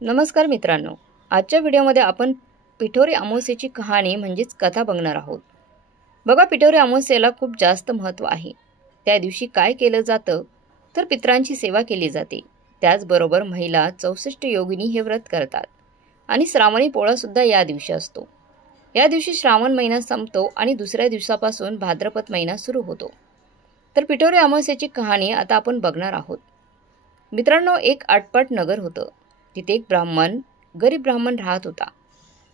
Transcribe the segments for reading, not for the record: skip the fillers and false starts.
नमस्कार मित्रांनो, आजच्या व्हिडिओमध्ये आपण पिठोरी अमावस्येची कहाणी म्हणजेच कथा बघणार आहोत. बघा, पिठोरी अमावस्येला खूप जास्त महत्त्व आहे. त्या दिवशी काय केलं जातं तर पितरांची सेवा केली जाते. त्याचबरोबर महिला 64 योगिनी हे व्रत करतात आणि श्रावणी पोळासुद्धा या दिवशी असतो. या दिवशी श्रावण महिना संपतो आणि दुसऱ्या दिवसापासून भाद्रपद महिना सुरू होतो. तर पिठोरी अमावस्येची कहाणी आता आपण बघणार आहोत. मित्रांनो, एक आटपाट नगर होतं. तिथे एक गरीब ब्राह्मण राहत होता.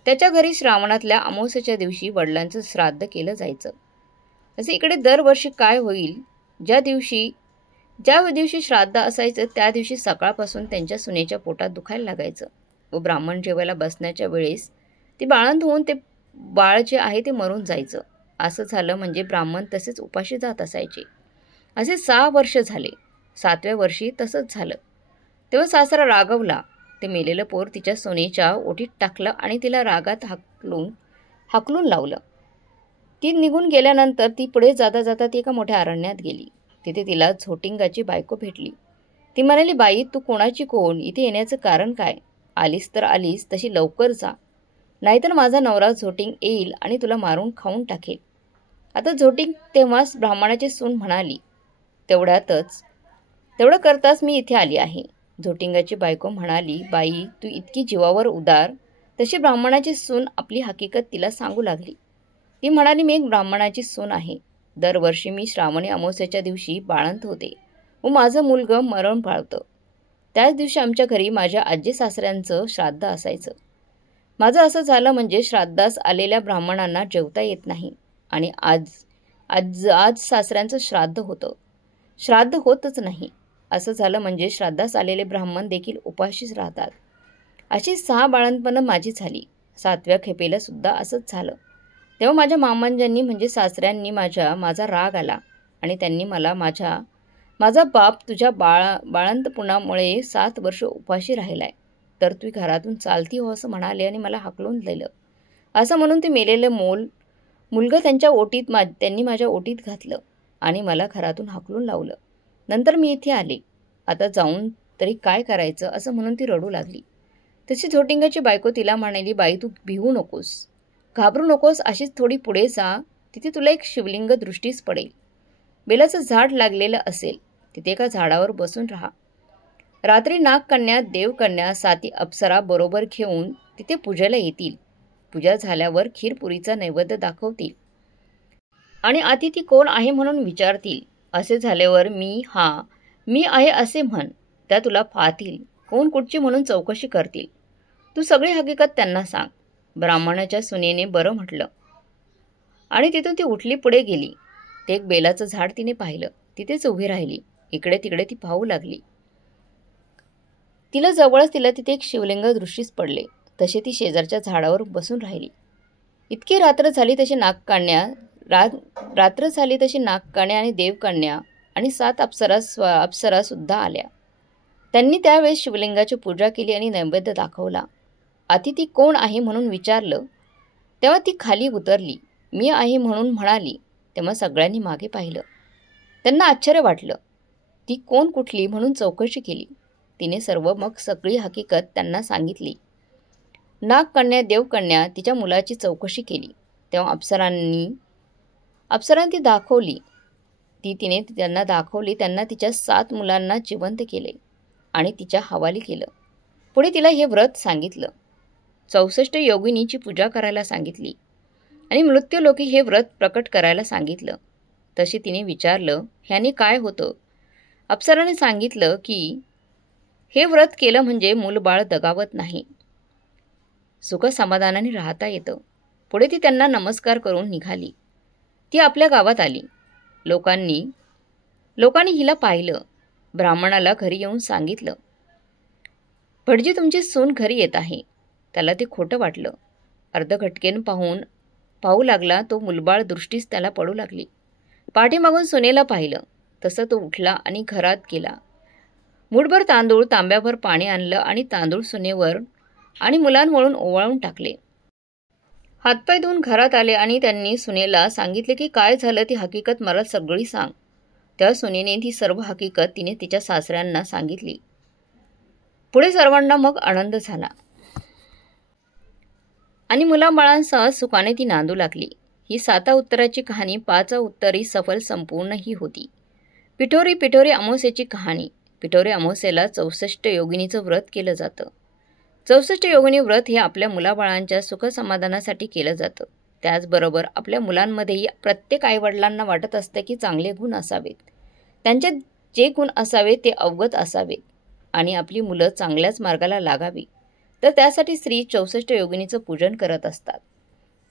त्याच्या घरी श्रावणातल्या अमावस्येच्या दिवशी वडिलांचं श्राद्ध केलं जायचं. असे इकडे दरवर्षी काय होईल, ज्या दिवशी श्राद्ध असायचं त्या दिवशी सकाळपासून त्यांच्या सुनेच्या पोटात दुखायला लागायचं व ब्राह्मण जेवायला बसण्याच्या वेळेस ती बाळंत होऊन ते बाळ जे आहे ते मरून जायचं. असं झालं म्हणजे ब्राह्मण तसेच उपाशी जात असायचे. असे 6 वर्ष झाले. 7व्या वर्षी तसंच झालं. तेव्हा सासरा रागवला. ते मेलेलं पोर तिच्या सोनेच्या ओटीत टाकलं आणि तिला रागात हाकलून लावलं. ती निघून गेल्यानंतर ती पुढे जाता जाता ती एका मोठ्या अरण्यात गेली. तिथे तिला झोटिंगाची बायको भेटली. ती म्हणाली, बाई, तू कोणाची कोण? इथे येण्याचं कारण काय? आलीस तर आलीस, तशी लवकर जा, नाहीतर माझा नवरा झोटिंग येईल आणि तुला मारून खाऊन टाकेल. आता झोटिंग तेव्हाच ब्राह्मणाची सून म्हणाली, तेवढं करताच मी इथे आली आहे. झोटिंगाची बायको म्हणाली, बाई, तू इतकी जीवावर उदार. तशी ब्राह्मणाची सून आपली हकीकत तिला सांगू लागली. ती म्हणाली, मी एक ब्राह्मणाची सून आहे. दरवर्षी मी श्रावणी अमावस्येच्या दिवशी बाळंत होते व माझं मुलगं मरण पावतं. त्याच दिवशी आमच्या घरी माझ्या आजी सासऱ्यांचं श्राद्ध असायचं. माझं असं झालं म्हणजे श्राद्धास आलेल्या ब्राह्मणांना जेवता येत नाही आणि आज सासऱ्यांचं श्राद्ध होतं. श्राद्ध होतच नाही. असं झालं म्हणजे श्राद्धास आलेले ब्राह्मण देखील उपाशीच राहतात. अशी 6 बाळंतपणं माझी झाली. 7व्या खेपेला सुद्धा असंच झालं. तेव्हा माझ्या मामांजांनी म्हणजे सासऱ्यांनी माझा राग आला आणि त्यांनी मला माझा बाप तुझ्या बाळंतपणामुळे 7 वर्ष उपाशी राहिलाय, तर तू घरातून चालती हो असं म्हणाले आणि मला हाकलून दिलं. असं म्हणून ते मेलेलं मुलगं त्यांनी माझ्या ओटीत घातलं आणि मला घरातून हाकलून लावलं. नंतर मी इथे आले. आता जाऊन तरी काय करायचं असं म्हणून ती रडू लागली. तशी झोटिंगाची बायको तिला म्हणाली, बाई, तू भिवू नकोस, घाबरू नकोस, अशीच थोडी पुढे जा, तिथे तुला एक शिवलिंग दृष्टीस पडेल. बेलाचं झाड लागलेलं असेल, तिथे एका झाडावर बसून राहा. रात्री नागकन्या, देवकन्या, 7 अप्सरा बरोबर घेऊन तिथे पूजेला येतील. पूजा झाल्यावर खीरपुरीचा नैवेद्य दाखवतील आणि अतिथी कोण आहे म्हणून विचारतील. असे झाल्यावर मी आहे असे म्हण. त्या तुला पाहतील, कोण कुठची म्हणून चौकशी करतील. तू सगळी हकीकत त्यांना सांग. ब्राह्मणाच्या सुनेने बरं म्हटलं आणि तिथून ती उठली, पुढे गेली. ते एक बेलाचं झाड तिने पाहिलं. तिथेच उभी राहिली. इकडे तिकडे ती पाहू लागली. तिला तिथे एक शिवलिंग दृष्टीस पडले. तसे ती शेजारच्या झाडावर बसून राहिली. इतकी रात्र झाली तशी नागकन्या आणि देवकन्या आणि 7 अप्सरा सुद्धा आल्या. त्यांनी त्यावेळेस शिवलिंगाची पूजा केली आणि नैवेद्य दाखवला. अतिथी कोण आहे म्हणून विचारलं. तेव्हा ती खाली उतरली. मी आहे म्हणून म्हणाली. तेव्हा सगळ्यांनी मागे पाहिलं. त्यांना आश्चर्य वाटलं. ती कोण कुठली म्हणून चौकशी केली. तिने मग सगळी हकीकत त्यांना सांगितली. नागकन्या, देवकन्या तिच्या मुलाची चौकशी केली. तेव्हा अप्सरांनी ती दाखवली. तिने त्यांना दाखवली. त्यांना तिच्या 7 मुलांना जिवंत केले आणि तिच्या हवाली केलं. पुढे तिला हे व्रत सांगितलं. 64 योगिनीची पूजा करायला सांगितली आणि मृत्यूलोकी हे व्रत प्रकट करायला सांगितलं. तशी तिने विचारलं, ह्याने काय होतं? अप्सराने सांगितलं की हे व्रत केलं म्हणजे मूलबाळ दगावत नाही, सुख समाधानाने राहता येतं. पुढे ती त्यांना नमस्कार करून निघाली. ती आपल्या गावात आली. लोकांनी हिला पाहिलं. ब्राह्मणाला घरी येऊन सांगितलं, भटजी, तुमची सून घरी येत आहे. त्याला ते खोटं वाटलं. अर्धघटकेन पाहू लागला. तो मुलबाळ दृष्टीस त्याला पडू लागली. पाठीमागून सुनेला पाहिलं. तसं तो उठला आणि घरात गेला. मूठभर तांदूळ, तांब्याभर पाणी आणलं आणि तांदूळ सुनेवर आणि मुलांवरून ओवाळून टाकले. हातपाय धुवून घरात आले आणि त्यांनी सुनेला सांगितले की काय झालं ती हकीकत मला सगळी सांग. त्या सुनेने ती सर्व हकीकत तिने तिच्या सासऱ्यांना सांगितली. पुढे सर्वांना मग आनंद झाला आणि मुलाबाळांसह सुखाने ती नांदू लागली. ही 7 उत्तराची कहाणी 5 उत्तरी सफल संपूर्ण ही होती. पिठोरी अमावस्येची कहाणी. पिठोरी अमावस्येला 64 योगिनीचं व्रत केलं जातं. 64 योगिनी व्रत हे आपल्या मुलाबाळांच्या सुखसमाधानासाठी केलं जातं. त्याचबरोबर आपल्या मुलांमध्येही प्रत्येक आईवडिलांना वाटत असतं की चांगले गुण असावेत, त्यांच्यात जे गुण असावेत ते अवगत असावेत आणि आपली मुलं चांगल्याच मार्गाला लागावी. तर त्यासाठी स्त्री 64 योगिनीचं पूजन करत असतात.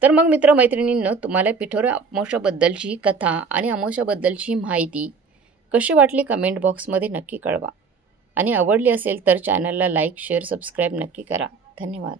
तर मग मित्रमैत्रिणींनो, तुम्हाला पिठोरी अमावस्याबद्दलची ही कथा आणि अमावस्याबद्दलची माहिती कशी वाटली कमेंट बॉक्समध्ये नक्की कळवा आणि आवडली असेल तर चॅनलला लाईक, शेअर, सबस्क्राईब नक्की करा. धन्यवाद.